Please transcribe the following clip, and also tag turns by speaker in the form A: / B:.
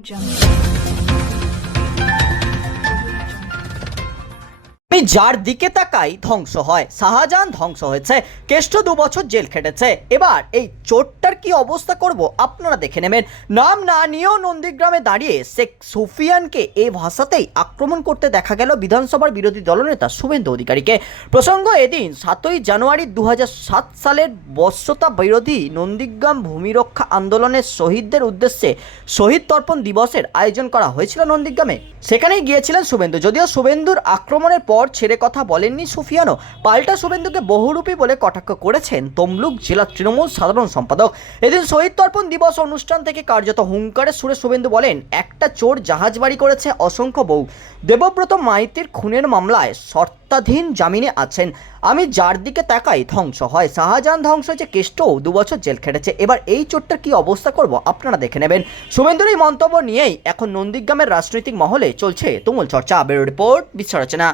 A: jump. আমি যার দিকে তাকাই ধ্বংস হয়, শাহজাহান ধ্বংস হয়েছে, কেষ্ট দু বছর জেল খেটেছে। এবার এই চোরটার কি অবস্থা করব আপনারা দেখে নেবেন। নাম না নিয়েও নন্দীগ্রামে দাঁড়িয়ে শেখ সুফিয়ানকে এ ভাষাতেই আক্রমণ করতে দেখা গেল বিধানসভার বিরোধী দলনেতা শুভেন্দু অধিকারীকে। প্রসঙ্গ এদিন সাতই জানুয়ারি দু হাজার সাত সালের বর্ষতা বিরোধী নন্দীগ্রাম ভূমিরক্ষা আন্দোলনের শহীদদের উদ্দেশ্যে শহীদ তর্পণ দিবসের আয়োজন করা হয়েছিল নন্দীগ্রামে। সেখানেই গিয়েছিলেন শুভেন্দু, যদিও শুভেন্দুর আক্রমণের পর ছেড়ে কথা বলেননি সুফিয়ানো পাল্টা শুভেন্দুকে বহুরূপী বলে কটাক্ষ করেছেন তমলুক জেলা তৃণমূল সাধারণ সম্পাদক। এদিন শহীদ তর্পণ দিবস অনুষ্ঠান থেকে কার্যত হুঙ্কারের সুরে শুভেন্দু বলেন, একটা চোর জাহাজ বাড়ি করেছে অসংখ্য বউ। দেবব্রত মাইতির খুনের মামলায় শর্তাধীন জামিনে আছেন। আমি যার দিকে তাকাই ধ্বংস হয়। শাহজাহান ধ্বংস হয়েছে কেষ্টও দু বছর জেল খেটেছে। এবার এই চোরটার কি অবস্থা করব আপনারা দেখে নেবেন। শুভেন্দুর এই মন্তব্য নিয়েই এখন নন্দীগ্রামের রাজনৈতিক মহলে চলছে তুমুল চর্চা। বেরো রিপোর্ট বিশ্ব রচনা।